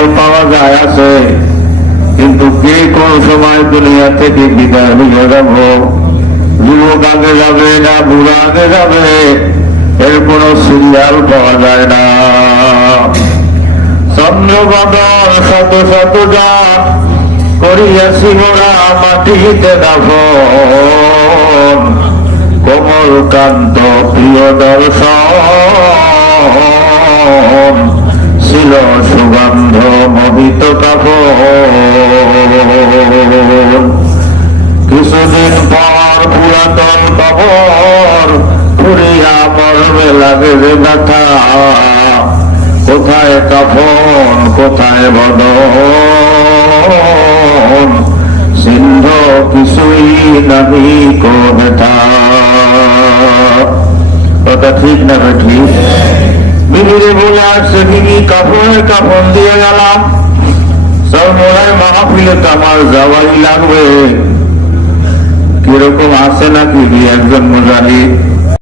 Serial পাওয়া যায় আছে, কিন্তু কে কোন সময় দুনিয়া থেকে বিদায় হয়ে যাব, যুবক আগে যাবে না বুড়া আগে যাবে, এর কোন সিরিয়াল পাওয়া যায় না। চন্দ্রবদন শত শত জন করিয়াছি মোরা মাটিতে দাফন, কোমল কান্ত প্রিয় দর্শন ছিল সুগন্ধ মোহিত কাপড়। কিছুদিন পর পুরাতন কবর ফুরিয়া মর্মে লাগে যে ব্যথা, কোথায় কাফন কোথায় বদন, সিন্ধ কিছুই নাহি কো ব্যথা। কথা ঠিক না ঠিক? বিবিরে বলে আসছে, বিবি কাপড়ের কাফন দিয়ে গেলাম, সর্বরায় মাহফিলে তো আমার যাওয়াই লাগবে। কিরকম আছে নাকি একজন মুজাহিদ